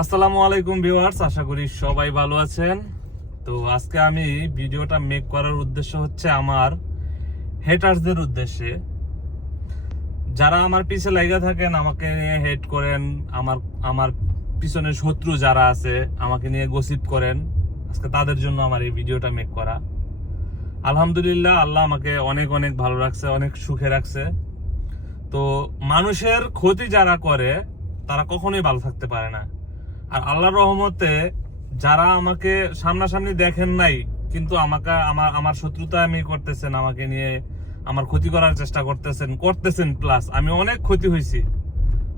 আসসালামু আলাইকুম ভিউয়ার্স, আশা করি সবাই ভালো আছেন। তো আজকে আমি ভিডিওটা মেক করার উদ্দেশ্য হচ্ছে আমার হেটার্সদের উদ্দেশ্যে। যারা আমার পিছে লাগা থাকেন, আমাকে নিয়ে হেট করেন, আমার আমার পিছনে শত্রু যারা আছে আমাকে নিয়ে গসিপ করেন, আজকে তাদের জন্য আমার এই ভিডিওটা মেক করা। আলহামদুলিল্লাহ, আল্লাহ আমাকে অনেক অনেক ভালো রাখছে, অনেক সুখে রাখছে। তো মানুষের ক্ষতি যারা করে তারা কখনোই ভালো থাকতে পারে না। আর আল্লাহর রহমতে যারা আমাকে সামনাসামনি দেখেন নাই, কিন্তু আমাকে আমার শত্রুতা আমি করতেছেন, আমাকে নিয়ে আমার ক্ষতি করার চেষ্টা করতেছেন প্লাস আমি অনেক ক্ষতি হয়েছি,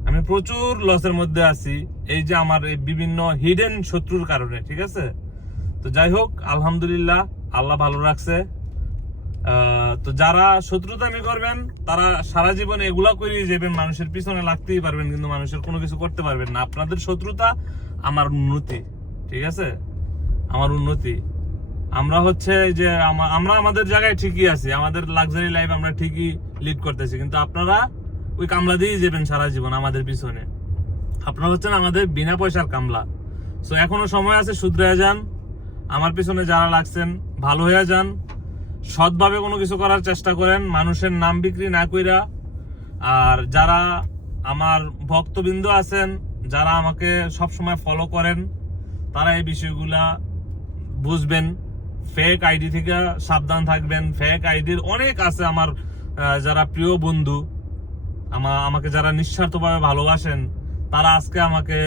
আমি প্রচুর লসের মধ্যে আছি এই যে আমার এই বিভিন্ন হিডেন শত্রুর কারণে। ঠিক আছে, তো যাই হোক, আলহামদুলিল্লাহ আল্লাহ ভালো রাখছে। তো যারা শত্রুতামি করবেন তারা সারা জীবন এগুলা করেই যাবেন, মানুষের পিছনে লাগতেই পারবেন কিন্তু মানুষের কোনো কিছু করতে পারবেন না। আপনাদের শত্রুতা আমার উন্নতি, ঠিক আছে, আমার উন্নতি। আমরা হচ্ছে যে আমরা আমাদের জায়গায় ঠিকই আছি, আমাদের লাক্সারি লাইফ আমরা ঠিকই লিড করতেছি, কিন্তু আপনারা ওই কামলা দিয়েই যাবেন সারা জীবন আমাদের পিছনে। আপনারা হচ্ছেন আমাদের বিনা পয়সার কামলা। সো এখনো সময় আছে, শুধরে যান। আমার পিছনে যারা লাগছেন ভালো হয়ে যান, সৎভাবে কোনো কিছু করার চেষ্টা করেন, মানুষের নাম বিক্রি না কইরা। আর যারা আমার ভক্তবৃন্দ আছেন, যারা আমাকে সব সময় ফলো করেন, তারা এই বিষয়গুলা বুঝবেন। ফেক আইডি থেকে সাবধান থাকবেন। ফেক আইডির অনেক আছে আমার যারা প্রিয় বন্ধু, আমাকে যারা নিঃস্বার্থভাবে ভালোবাসেন, তারা আজকে আমাকে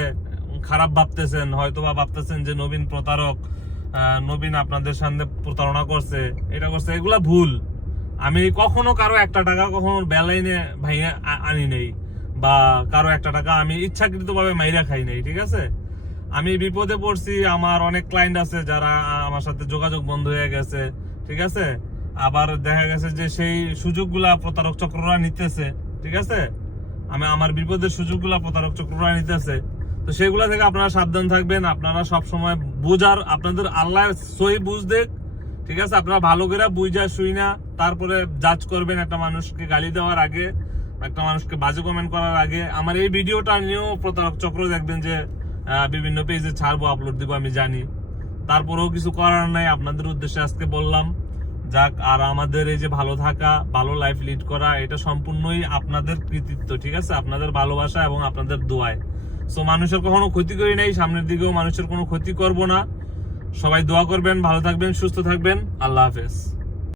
খারাপ ভাবতেছেন, হয়তোবা ভাবতেছেন যে নবীন প্রতারক, নবীন আপনাদের সামনে প্রতারণা করছে, এটা করছে। এগুলা ভুল। আমি কখনো কারো একটা টাকা কখনো বেলাইনে ভাইয়া আনি নেই, বা কারো একটা টাকা আমি ইচ্ছাকৃত ভাবে মাইরা খাই নাই। ঠিক আছে, আমি বিপদে পড়ছি, আমার অনেক ক্লায়েন্ট আছে যারা আমার সাথে যোগাযোগ বন্ধ হয়ে গেছে। ঠিক আছে, আবার দেখা গেছে যে সেই সুযোগগুলা প্রতারক চক্ররা নিতেছে। ঠিক আছে, আমার বিপদের সুযোগগুলা প্রতারক চক্ররা নিতেছে। তো সেগুলা থেকে আপনারা সাবধান থাকবেন। আপনারা সব সময় বুঝার, আপনাদের আল্লাহ সহি বুঝ দেখ। ঠিক আছে, আপনারা ভালো করে বুঝা শুই না তারপরে জাজ করবেন একটা মানুষকে গালি দেওয়ার আগে, একটা মানুষকে বাজে কমেন্ট করার আগে। আমার এই ভিডিওটা নিয়েও প্রতারক চক্র দেখবেন যে বিভিন্ন পেজে ছাড়বো, আপলোড দিব, আমি জানি। তারপরেও কিছু করার নাই, আপনাদের উদ্দেশ্যে আজকে বললাম যাক। আর আমাদের এই যে ভালো থাকা, ভালো লাইফ লিড করা, এটা সম্পূর্ণই আপনাদের কৃতিত্ব। ঠিক আছে, আপনাদের ভালোবাসা এবং আপনাদের দোয়ায়। সো মানুষের কখনো ক্ষতি করি নাই, সামনের দিকেও মানুষের কোনো ক্ষতি করব না। সবাই দোয়া করবেন, ভালো থাকবেন, সুস্থ থাকবেন। আল্লাহ হাফেজ।